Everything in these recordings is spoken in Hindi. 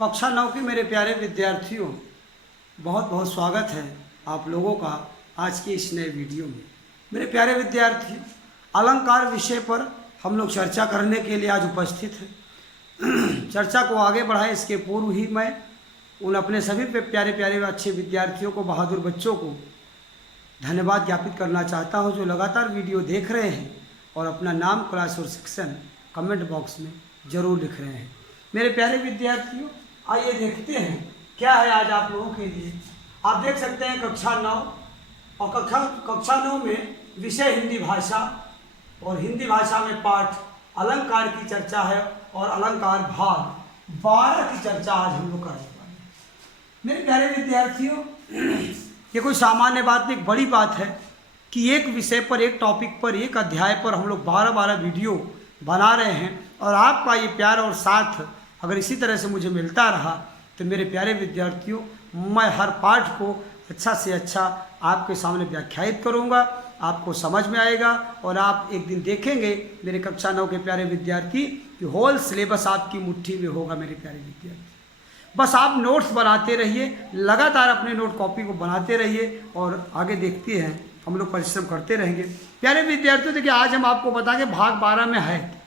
कक्षा 9 के मेरे प्यारे विद्यार्थियों, बहुत बहुत स्वागत है आप लोगों का आज के इस नए वीडियो में। मेरे प्यारे विद्यार्थियों, अलंकार विषय पर हम लोग चर्चा करने के लिए आज उपस्थित हैं। चर्चा को आगे बढ़ाए इसके पूर्व ही मैं उन अपने सभी प्यारे प्यारे अच्छे विद्यार्थियों को, बहादुर बच्चों को धन्यवाद ज्ञापित करना चाहता हूं जो लगातार वीडियो देख रहे हैं और अपना नाम, क्लास और सेक्शन कमेंट बॉक्स में ज़रूर लिख रहे हैं। मेरे प्यारे विद्यार्थियों, आइए देखते हैं क्या है आज आप लोगों के लिए। आप देख सकते हैं कक्षा 9 और कक्षा 9 में विषय हिंदी भाषा और हिंदी भाषा में पाठ अलंकार की चर्चा है और अलंकार भाग 12 की चर्चा आज हम लोग करने वाले हैं। मेरे प्यारे विद्यार्थियों, ये कोई सामान्य बात नहीं, एक बड़ी बात है कि एक विषय पर, एक टॉपिक पर, एक अध्याय पर हम लोग 12 वीडियो बना रहे हैं और आपका ये प्यार और साथ अगर इसी तरह से मुझे मिलता रहा तो मेरे प्यारे विद्यार्थियों, मैं हर पाठ को अच्छा से अच्छा आपके सामने व्याख्यायित करूंगा, आपको समझ में आएगा और आप एक दिन देखेंगे मेरे कक्षा 9 के प्यारे विद्यार्थी कि होल सिलेबस आपकी मुट्ठी में होगा। मेरे प्यारे विद्यार्थी, बस आप नोट्स बनाते रहिए, लगातार अपने नोट कॉपी को बनाते रहिए और आगे देखते हैं हम लोग परिश्रम करते रहेंगे। प्यारे विद्यार्थियों, देखिए आज हम आपको बताएंगे भाग 12 में है।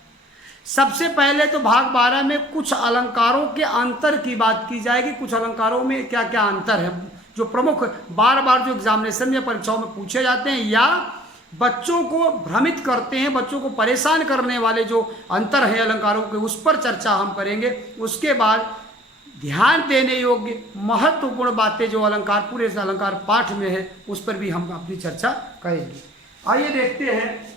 सबसे पहले तो भाग 12 में कुछ अलंकारों के अंतर की बात की जाएगी। कुछ अलंकारों में क्या क्या अंतर है जो प्रमुख बार बार जो एग्जामिनेशन या परीक्षाओं में पूछे जाते हैं या बच्चों को भ्रमित करते हैं, बच्चों को परेशान करने वाले जो अंतर हैं अलंकारों के, उस पर चर्चा हम करेंगे। उसके बाद ध्यान देने योग्य महत्वपूर्ण बातें जो अलंकार, पूरे अलंकार पाठ में है, उस पर भी हम अपनी चर्चा करेंगे। आइए देखते हैं,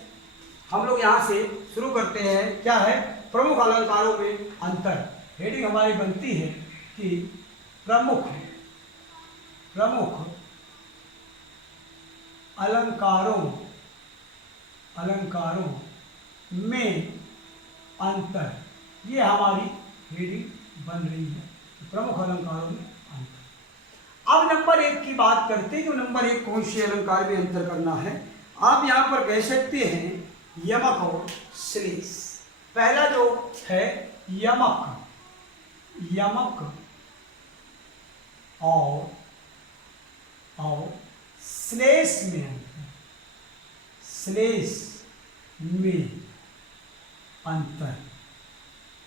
हम लोग यहाँ से शुरू करते हैं। क्या है प्रमुख अलंकारों में अंतर। हेडिंग हमारी बनती है कि प्रमुख अलंकारों में अंतर, ये हमारी हेडिंग बन रही है, प्रमुख अलंकारों में अंतर। अब नंबर 1 की बात करते हैं, जो नंबर 1 कौन से अलंकार में अंतर करना है। आप यहाँ पर कह सकते हैं यमक और श्लेष। पहला जो है यमक और श्लेष में अंतर,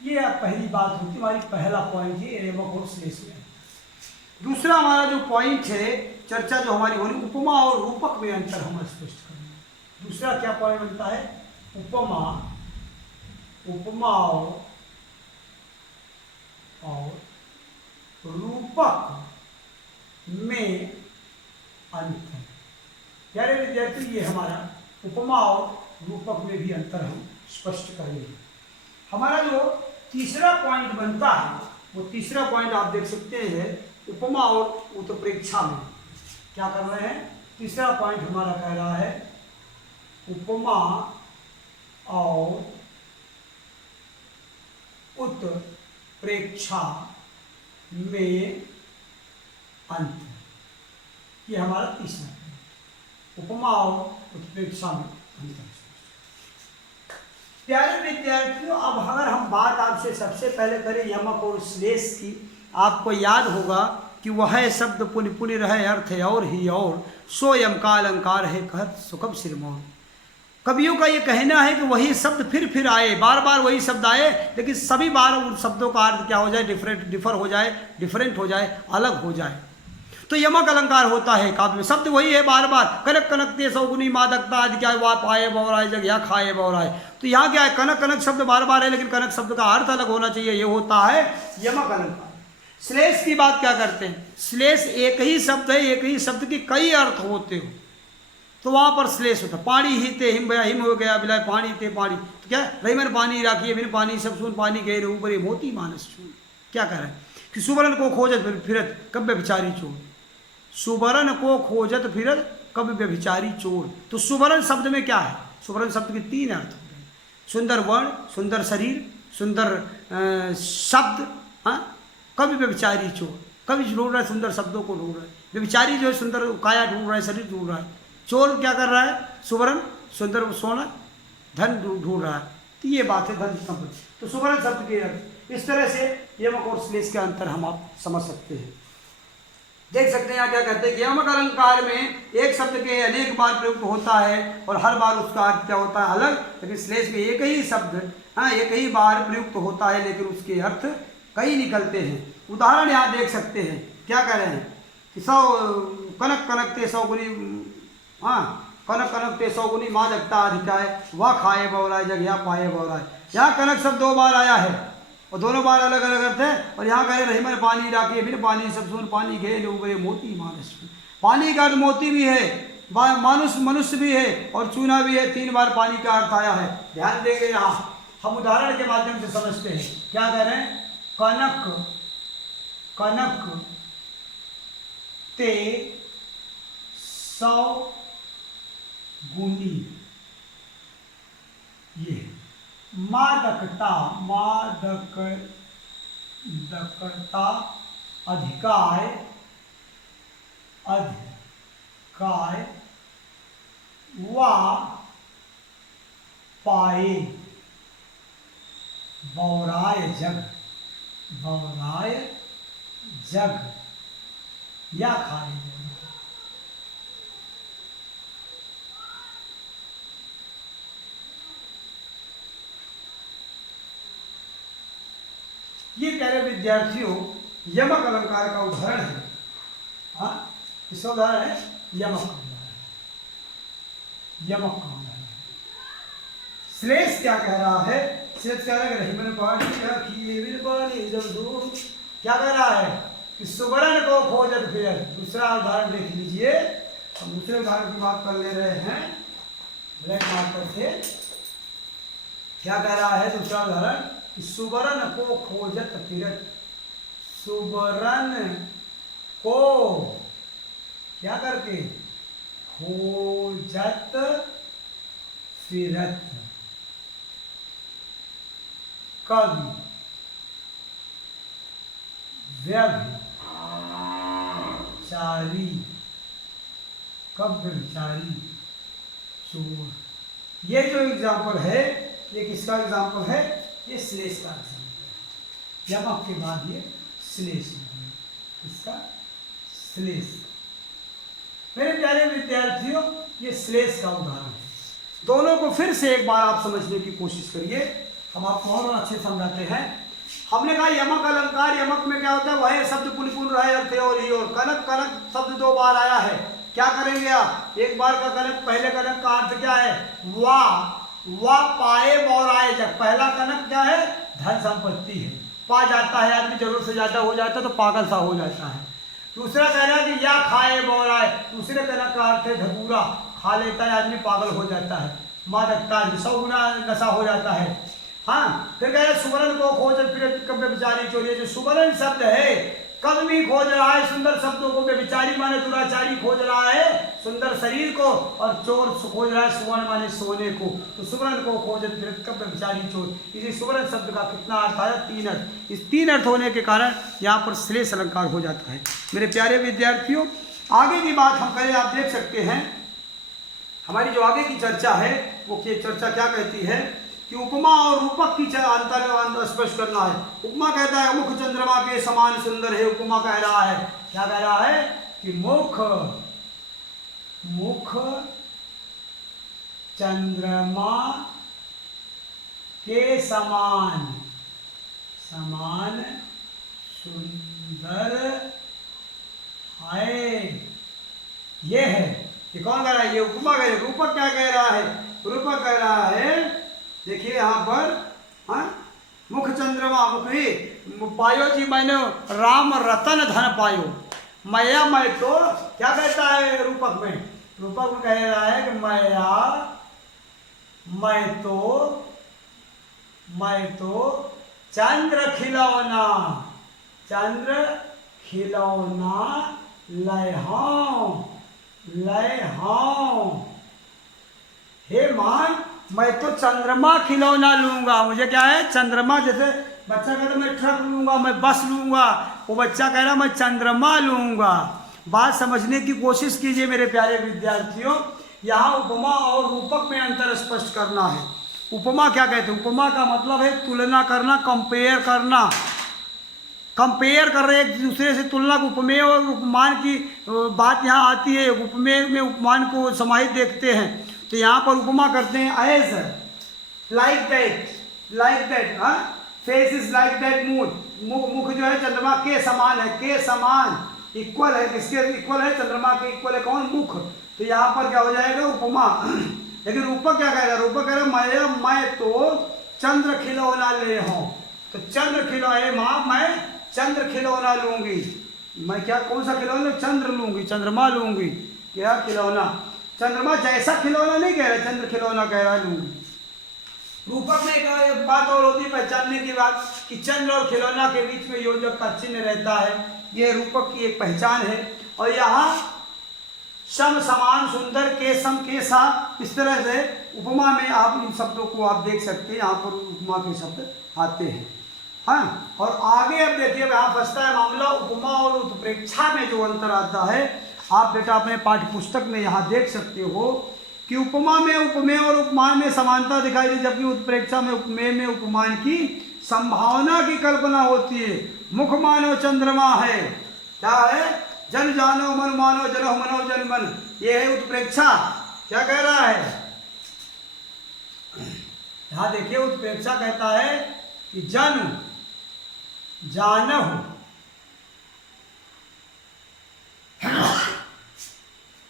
ये पहली बात होती है हमारी, पहला पॉइंट ये यमक और श्लेष में। दूसरा हमारा जो पॉइंट है, चर्चा जो हमारी होनी, उपमा और रूपक में अंतर हम स्पष्ट करेंगे। दूसरा क्या पॉइंट बनता है, उपमा और रूपक में अंतर। प्यारे विद्यार्थी, ये हमारा उपमा और रूपक में भी अंतर हम स्पष्ट करेंगे। हमारा जो तीसरा पॉइंट बनता है, वो तीसरा पॉइंट आप देख सकते हैं उपमा और उत्प्रेक्षा में क्या कर रहे हैं। तीसरा पॉइंट हमारा कह रहा है उपमा और उत्प्रेक्षा में अंतर, ये हमारा तीसरा पॉइंट, उपमा और उत्प्रेक्षा में अंतर। प्यारे विद्यार्थियों, अब अगर हम बात आपसे सबसे पहले करें यमक और श्लेष की, आपको याद होगा कि वह शब्द पुनि पुनि रहे अर्थ और ही और, सो यम का अलंकार है कहत सुखम सिरमौर। कवियों का ये कहना है कि वही शब्द फिर आए, बार बार वही शब्द आए, लेकिन सभी बार उन शब्दों का अर्थ क्या हो जाए, डिफरेंट हो जाए, अलग हो जाए। तो यमक अलंकार होता है काव्य में, शब्द वही है बार बार, कनक कनक ते सौगुनी मादकता आदि, क्या वहाँ पाए बौराए जग यहाँ खाए बौराए। तो यहाँ क्या है, कनक कनक शब्द बार बार है, लेकिन कनक शब्द का अर्थ अलग होना चाहिए, ये होता है यमक अलंकार। श्लेष की बात क्या करते हैं, श्लेष एक ही शब्द है, एक ही शब्द के कई अर्थ होते हो, तो वहां पर श्लेष होता। पानी ही ते हिम भया, हिम हो गया बिलाय पानी ते पानी, तो क्या रही मैंने पानी राखिए बिन पानी सब सुन पानी गए ऊपर मोती मानस छून। क्या कह रहा है कि सुवर्ण को खोजत फिरत कब व्यभिचारी चोर, सुवर्ण को खोजत फिरत कब व्यभिचारी चोर। तो सुवर्ण शब्द में क्या है, सुवर्ण शब्द के 3 अर्थ होते हैं, सुंदर वर्ण, सुंदर शरीर, सुंदर शब्द। कभी व्यभिचारी चोर, कभी ढूंढ रहा है सुंदर शब्दों को ढूंढ रहा है, व्यभिचारी जो है सुंदर काया ढूंढ रहा है, शरीर ढूंढ रहा है, चोर क्या कर रहा है, सुवर्ण सुंदर सोना धन ढूंढ रहा है। तो ये बात है धन संपत्ति। तो सुवर्ण शब्द के अर्थ। इस तरह से यमक और श्लेष के अंतर हम आप समझ सकते हैं। देख सकते हैं यहाँ क्या कहते हैं कि यमक अलंकार में एक शब्द के अनेक बार प्रयुक्त होता है और हर बार उसका अर्थ क्या होता है अलग, लेकिन श्लेष में एक ही शब्द एक ही बार प्रयुक्त होता है लेकिन उसके अर्थ कई निकलते हैं। उदाहरण यहाँ देख सकते हैं, क्या कह रहे हैं कि सौ कनक कनक ते सौ गुनी, कनक कनक ते सौ गुनी माँ जगता अधिकाय, वह खाए बौराय जग या पाए बौराय। यहाँ कनक शब्द 2 बार आया है और दोनों बार अलग अलग अर्थ है। और यहाँ कहे रही मैंने पानी डाकिए, फिर पानी सब सुन पानी घेरे उगरे मोती मानस। पानी का अर्थ मोती भी है, मानुष मनुष्य भी है और चूना भी है। 3 बार पानी का अर्थ आया है। ध्यान देंगे यहाँ हम उदाहरण के माध्यम से समझते हैं। क्या कह रहे हैं, कनक कनक ते 100 गुनी, ये मादकता दकता अधिकाय अधिकाय वा पाए बौराय जग या खाए। ये प्यारे विद्यार्थियों यमक अलंकार का उदाहरण है। इसका उदाहरण है यमक का उदाहरण। श्लेष क्या कह रहा है, श्लेष कह रहा है क्या कह रहा है कि सुवर्ण को खोजत फिर। दूसरा उदाहरण देख लीजिए, हम दूसरे उदाहरण की बात कर ले रहे हैं ब्लैक मार्कर से। क्या कह रहा है दूसरा उदाहरण, सुवर्ण को खोजत फिरत। सुवर्ण को क्या करके खोजत फिरत कवि व्यभिचारी चोर। ये जो एग्जाम्पल है ये किसका एग्जाम्पल है, ये श्लेष का एग्जाम्पल है। यमक के बाद ये श्लेष, इसका श्लेष। मेरे प्यारे विद्यार्थियों ये श्लेष का उदाहरण है। दोनों को फिर से एक बार आप समझने की कोशिश करिए, हम आपको और अच्छे समझाते हैं। हमने कहा यमक अलंकार, यमक में क्या होता है, वह शब्द पुनः रहे अर्थ और ही। और कनक कनक शब्द 2 बार आया है। क्या करेंगे आप, एक बार का कनक, पहले कनक का अर्थ क्या है, वाह पाए बौराए जग। पहला कनक क्या है, धन संपत्ति है, पा जाता है आदमी, जरूरत से ज्यादा हो जाता है तो पागल सा हो जाता है। दूसरा कह रहा है कि या खाए बौराए, दूसरे कनक का अर्थ है ढबूरा, खा लेता है आदमी, पागल हो जाता है, मादकता 100 गुना नशा हो जाता है। फिर कह रहे सुवर्ण को खोज फिर कब व्यभिचारी चोर। ये जो सुवर्ण शब्द है कब भी खोज रहा है सुंदर शब्दों को, व्यभिचारी माने दुराचारी खोज रहा है सुंदर शरीर को, और चोर खोज रहा है सुवर्ण माने सोने को। तो सुवर्ण को खोज फिर कब व्यभिचारी चोर। इसी सुवर्ण शब्द का कितना अर्थ आया, 3 अर्थ। इस 3 अर्थ होने के कारण यहाँ पर श्लेष अलंकार हो जाता है। मेरे प्यारे विद्यार्थियों आगे की बात हम करें, आप देख सकते हैं हमारी जो आगे की चर्चा है वो चर्चा क्या कहती है कि उपमा और रूपक की अंतर स्पष्ट करना है। उपमा कहता है मुख चंद्रमा के समान सुंदर है। उपमा कह रहा है, क्या कह रहा है कि मुख चंद्रमा के समान सुंदर है। ये है, ये कौन कह रहा है, ये उपमा कह रहा है। रूपक क्या कह रहा है, रूपक कह रहा है, देखिए यहाँ पर मुख चंद्रमा, मुखी पायो जी मैंने राम रतन धन पायो। मैं तो क्या कहता है रूपक में, रूपक में कह रहा है कि मैं तो चंद्र खिलौना लय हूं। हे मान, मैं तो चंद्रमा खिलौना लूंगा। मुझे क्या है, चंद्रमा। जैसे बच्चा कहता मैं ट्रक लूंगा, मैं बस लूंगा, वो बच्चा कह रहा मैं चंद्रमा लूंगा। बात समझने की कोशिश कीजिए मेरे प्यारे विद्यार्थियों। यहाँ उपमा और रूपक में अंतर स्पष्ट करना है। उपमा क्या कहते हैं? उपमा का मतलब है तुलना करना, कंपेयर करना। कंपेयर कर रहे एक दूसरे से, तुलना। उपमेय और उपमान की बात यहाँ आती है। उपमेय में उपमान को समाहित देखते हैं, तो यहाँ पर उपमा करते हैं as, like that, like that. हाँ, face is like that moon, मुख जो है चंद्रमा के समान है, के समान, इक्वल है, किसके इक्वल है? चंद्रमा के इक्वल है। कौन? मुख। तो यहाँ पर क्या हो जाएगा? उपमा। लेकिन रूपक क्या कह रहा है? रूपक कह रहा है मैं तो चंद्र खिलौना ले हूँ। तो चंद्र खिलौना, माँ मैं चंद्र खिलौना लूंगी। मैं क्या, कौन सा खिलौना? चंद्र लूंगी, चंद्रमा लूंगी। क्या खिलौना? चंद्रमा जैसा खिलौना नहीं कह रहा, चंद्र खिलौना कह रहा है लूंगी। रूपक में एक बात और होती है पहचानने की बात, कि चंद्र और खिलौना के बीच में योजक का चिन्ह रहता है। ये रूपक की एक पहचान है। और यहाँ सम, समान, सुंदर, के सम, के सा, इस तरह से उपमा में आप इन शब्दों को आप देख सकते हैं। यहाँ पर उपमा के शब्द आते हैं। हाँ, और आगे अब देखिए यहाँ फंसता है मामला। उपमा और उत्प्रेक्षा में जो अंतर आता है, आप बेटा अपने पाठ्य पुस्तक में यहाँ देख सकते हो कि उपमा में उपमेय और उपमान में समानता दिखाई दी, जबकि उत्प्रेक्षा में उपमेय में उपमान की संभावना की कल्पना होती है। मुख मानो चंद्रमा है, क्या है? जन जानो मन मानो, जनो मनो जन मन, ये है उत्प्रेक्षा। क्या कह रहा है यहाँ देखिए? उत्प्रेक्षा कहता है कि जन जानहु,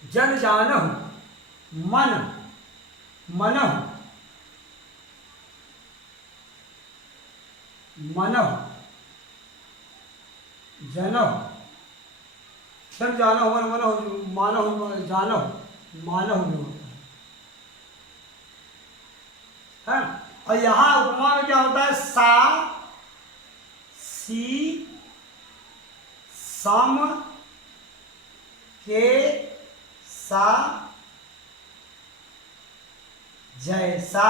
जन जानहु, मन मनहु, मनहु, जनहु, जन जानहु, मन मनहु, मानहु, जानहु, मानहु में होता है। और यहाँ उपमा में क्या होता है? सा, सी, सम, के, सा, जैसा,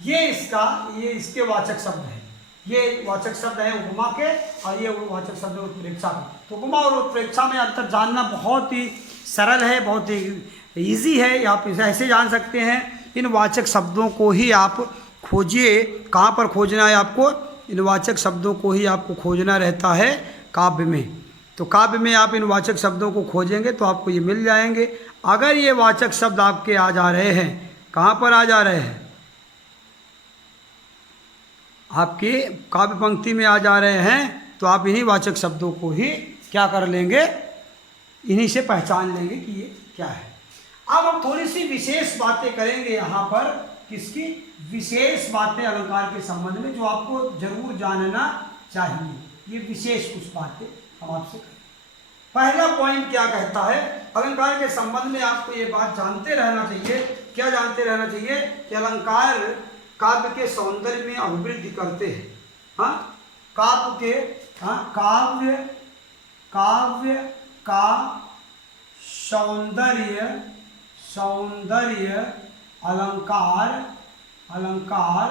ये इसके वाचक शब्द है। ये वाचक शब्द है उपमा के, और ये वाचक शब्द है उत्प्रेक्षा के। तो उपमा और उत्प्रेक्षा में अंतर जानना बहुत ही सरल है, बहुत ही ईजी है। आप इसे ऐसे जान सकते हैं। इन वाचक शब्दों को ही आप खोजिए। कहाँ पर खोजना है आपको? इन वाचक शब्दों को ही आपको खोजना रहता है काव्य में। तो काव्य में आप इन वाचक शब्दों को खोजेंगे तो आपको ये मिल जाएंगे। अगर ये वाचक शब्द आपके आ जा रहे हैं, कहाँ पर आ जा रहे हैं? आपके काव्य पंक्ति में आ जा रहे हैं, तो आप इन्हीं वाचक शब्दों को ही क्या कर लेंगे? इन्हीं से पहचान लेंगे कि ये क्या है। अब हम थोड़ी सी विशेष बातें करेंगे यहाँ पर। किसकी? विशेष बातें अलंकार के संबंध में, जो आपको जरूर जानना चाहिए। ये विशेष कुछ बातें हम आपसे करें। पहला पॉइंट क्या कहता है? अलंकार के संबंध में आपको ये बात जानते रहना चाहिए। क्या जानते रहना चाहिए? कि अलंकार काव्य के सौंदर्य में अभिवृद्धि करते हैं। हाँ, काव्य के, हाँ, काव्य का सौंदर्य अलंकार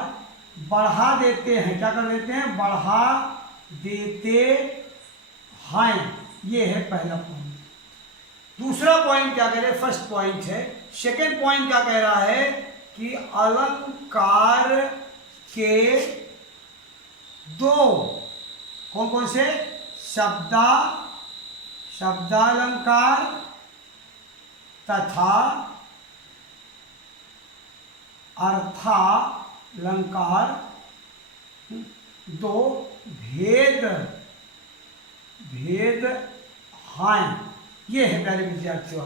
बढ़ा देते हैं। क्या कर देते हैं? बढ़ा देते हैं। ये है पहला पॉइंट। दूसरा पॉइंट क्या कह रहे हैं? फर्स्ट पॉइंट है। सेकेंड पॉइंट क्या कह रहा है? कि अलंकार के दो कौन कौन से? शब्दालंकार तथा अर्थालंकार, दो भेद हैं। ये है प्यारे विद्यार्थियों।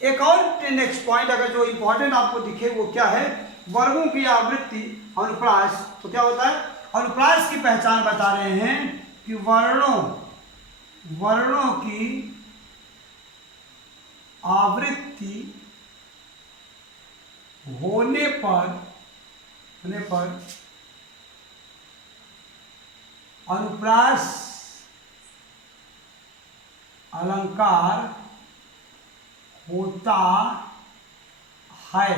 एक और नेक्स्ट पॉइंट अगर जो इंपॉर्टेंट आपको दिखे वो क्या है? वर्गों की आवृत्ति, अनुप्रास। तो क्या होता है? अनुप्रास की पहचान बता रहे हैं कि वर्णों की आवृत्ति होने पर अनुप्रास अलंकार होता है।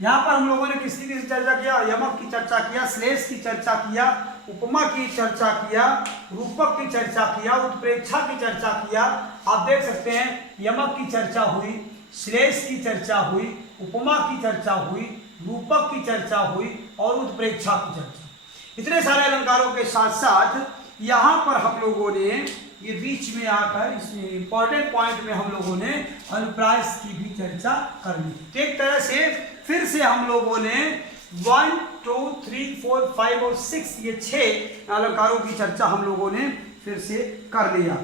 यहाँ पर हम लोगों ने किसकी चर्चा किया? यमक की चर्चा किया, श्लेष की चर्चा किया, उपमा की चर्चा किया, रूपक की चर्चा किया, उत्प्रेक्षा की चर्चा किया। आप देख सकते हैं यमक की चर्चा हुई, श्लेष की चर्चा हुई, उपमा की चर्चा हुई, रूपक की चर्चा हुई और उत्प्रेक्षा की चर्चा। इतने सारे अलंकारों के साथ साथ यहाँ पर हम लोगों ने ये बीच में आकर इसमें इंपॉर्टेंट पॉइंट में हम लोगों ने अनुप्रास की भी चर्चा कर ली। तो एक तरह से फिर से हम लोगों ने 1, 2, 3, 4, 5 और 6 ये 6 अलंकारों की चर्चा हम लोगों ने फिर से कर लिया।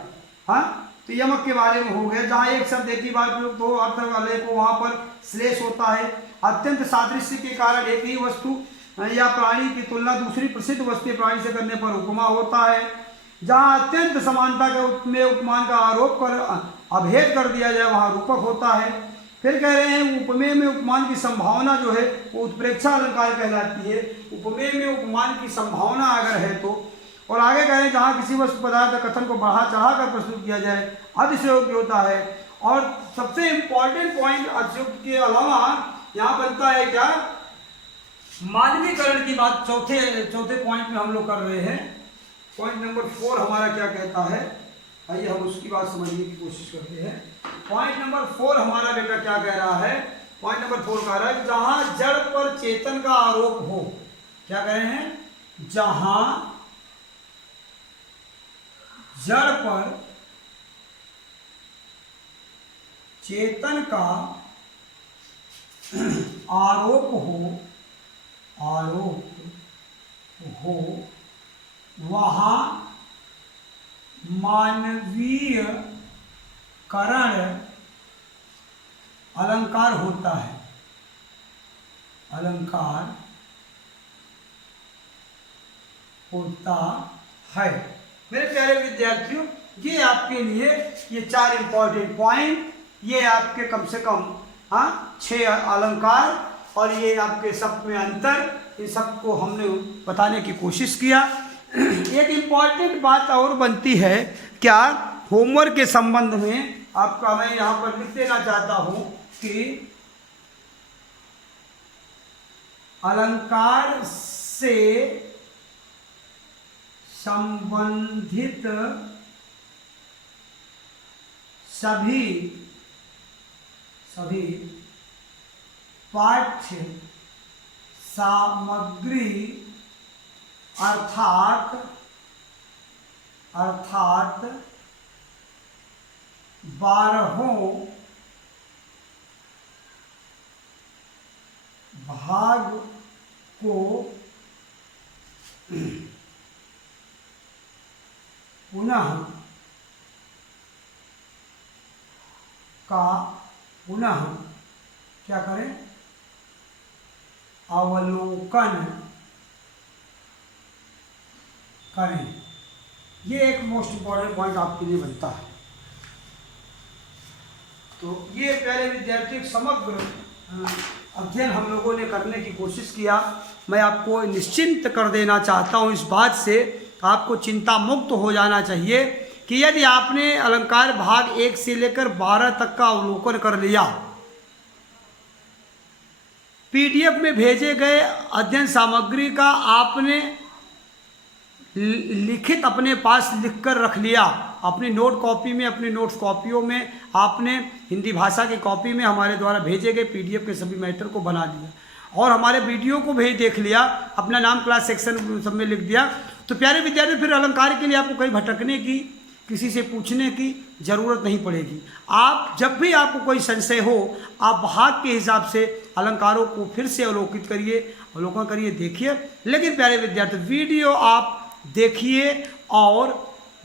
हाँ, तो यमक के बारे में हो गया, जहाँ एक शब्द एक ही बार प्रयुक्त हो अर्थ वाले को वहाँ पर श्लेष होता है। अत्यंत सादृश्य के कारण एक ही वस्तु या प्राणी की तुलना दूसरी प्रसिद्ध वस्तु प्राणी से करने पर उपमा होता है। जहाँ अत्यंत समानता के में उपमान का आरोप कर अभेद कर दिया जाए वहाँ रूपक होता है। फिर कह रहे हैं उपमेय में उपमान की संभावना जो है वो उत्प्रेक्षा अलंकार कहलाती है। उपमेय में उपमान की संभावना अगर है तो, और आगे कह रहे हैं जहाँ किसी वस्तु पदार्थ कथन को बढ़ा चढ़ा कर प्रस्तुत किया जाए अतिशयोक्ति होता है। और सबसे इंपॉर्टेंट पॉइंट अतिशयोक्ति के अलावा यहाँ बनता है क्या, मानवीकरण की बात चौथे पॉइंट में हम लोग कर रहे हैं। पॉइंट नंबर 4 हमारा क्या कहता है, आइए हम उसकी बात समझने की कोशिश करते हैं। पॉइंट नंबर 4 हमारा बेटा क्या कह रहा है, पॉइंट नंबर 4 कह रहा है जहां जड़ पर चेतन का आरोप हो। क्या कह रहे हैं, जहां जड़ पर चेतन का आरोप हो वहाँ मानवीय करण अलंकार होता है। अलंकार होता है। मेरे प्यारे विद्यार्थियों, ये आपके लिए ये 4 इंपॉर्टेंट पॉइंट, ये आपके कम से कम 6 अलंकार और ये आपके शब्द में अंतर, इन सबको हमने बताने की कोशिश किया। एक इम्पॉर्टेंट बात और बनती है क्या, होमवर्क के संबंध में आपका मैं यहाँ पर लिख देना चाहता हूँ कि अलंकार से संबंधित सभी पाठ्य सामग्री अर्थात 12 भाग को पुनः क्या करें, अवलोकन करें। ये एक मोस्ट इम्पॉर्टेंट पॉइंट आपके लिए बनता है। तो ये प्यारे विद्यार्थी समग्र अध्ययन हम लोगों ने करने की कोशिश किया। मैं आपको निश्चिंत कर देना चाहता हूँ इस बात से, आपको चिंता मुक्त हो जाना चाहिए कि यदि आपने अलंकार भाग 1 से लेकर 12 तक का अवलोकन कर लिया, पीडीएफ में भेजे गए अध्ययन सामग्री का आपने लिखित अपने पास लिखकर रख लिया, अपनी नोट कॉपी में, अपनी नोट्स कॉपियों में आपने हिंदी भाषा की कॉपी में हमारे द्वारा भेजे गए पीडीएफ के सभी मैटर को बना लिया और हमारे वीडियो को भी देख लिया, अपना नाम क्लास सेक्शन सब में लिख दिया, तो प्यारे विद्यार्थी फिर अलंकार के लिए आपको कहीं भटकने की, किसी से पूछने की ज़रूरत नहीं पड़ेगी। आप जब भी आपको कोई संशय हो, आप भाग के हिसाब से अलंकारों को फिर से अवलोकन करिए, देखिए। लेकिन प्यारे विद्यार्थी वीडियो आप देखिए और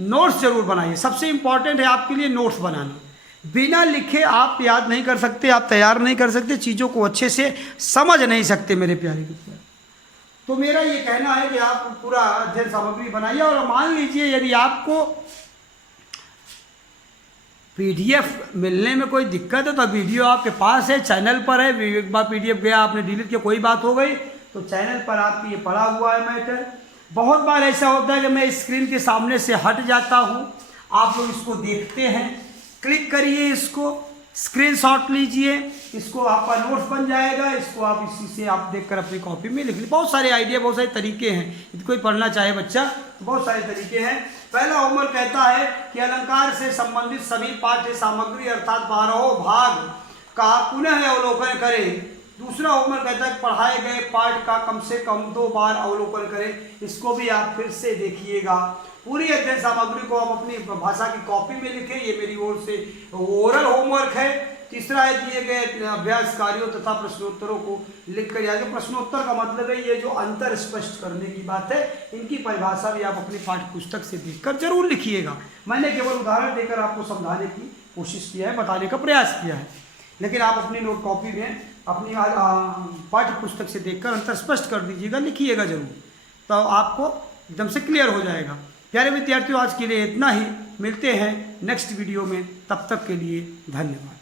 नोट्स जरूर बनाइए। सबसे इम्पॉर्टेंट है आपके लिए नोट्स बनाना। बिना लिखे आप याद नहीं कर सकते, आप तैयार नहीं कर सकते, चीज़ों को अच्छे से समझ नहीं सकते मेरे प्यारे विद्यार्थी। तो मेरा ये कहना है कि आप पूरा अध्ययन सामग्री बनाइए और मान लीजिए यदि आपको पीडीएफ मिलने में कोई दिक्कत है तो वीडियो आपके पास है, चैनल पर है। एक बार पीडीएफ गया, आपने डिलीट किया, कोई बात हो गई तो चैनल पर आपकी ये पड़ा हुआ है मैटर। बहुत बार ऐसा होता है कि मैं स्क्रीन के सामने से हट जाता हूँ, आप लोग इसको देखते हैं, क्लिक करिए, इसको स्क्रीनशॉट लीजिए, इसको आपका नोट्स बन जाएगा, इसको आप इसी से आप देखकर अपनी कॉपी में लिख लीजिए। बहुत सारे आइडिया, बहुत सारे तरीके हैं, कोई पढ़ना चाहे बच्चा तो बहुत सारे तरीके हैं। पहला होमवर्क कहता है कि अलंकार से संबंधित सभी पाठ्य सामग्री अर्थात 12 भाग का पुनः अवलोकन करें। दूसरा होमवर्क कहता है पढ़ाए गए पाठ का कम से कम 2 बार अवलोकन करें। इसको भी आप फिर से देखिएगा। पूरी अध्ययन सामग्री को आप अपनी भाषा की कॉपी में लिखें। ये मेरी ओर से ओरल होमवर्क है। तीसरा है दिए गए अभ्यास कार्यों तथा प्रश्नोत्तरों को लिख कर जाएगा। प्रश्नोत्तर का मतलब है ये जो अंतर स्पष्ट करने की बात है, इनकी परिभाषा भी आप अपनी पाठ्य पुस्तक से देखकर जरूर लिखिएगा। मैंने केवल उदाहरण देकर आपको समझाने की कोशिश किया है, बताने का प्रयास किया है, लेकिन आप अपनी नोट कॉपी में अपनी पाठ्य पुस्तक से देखकर अंतर स्पष्ट कर दीजिएगा, लिखिएगा जरूर, तो आपको एकदम से क्लियर हो जाएगा। प्यारे विद्यार्थियों, आज के लिए इतना ही। मिलते हैं नेक्स्ट वीडियो में, तब तक के लिए धन्यवाद।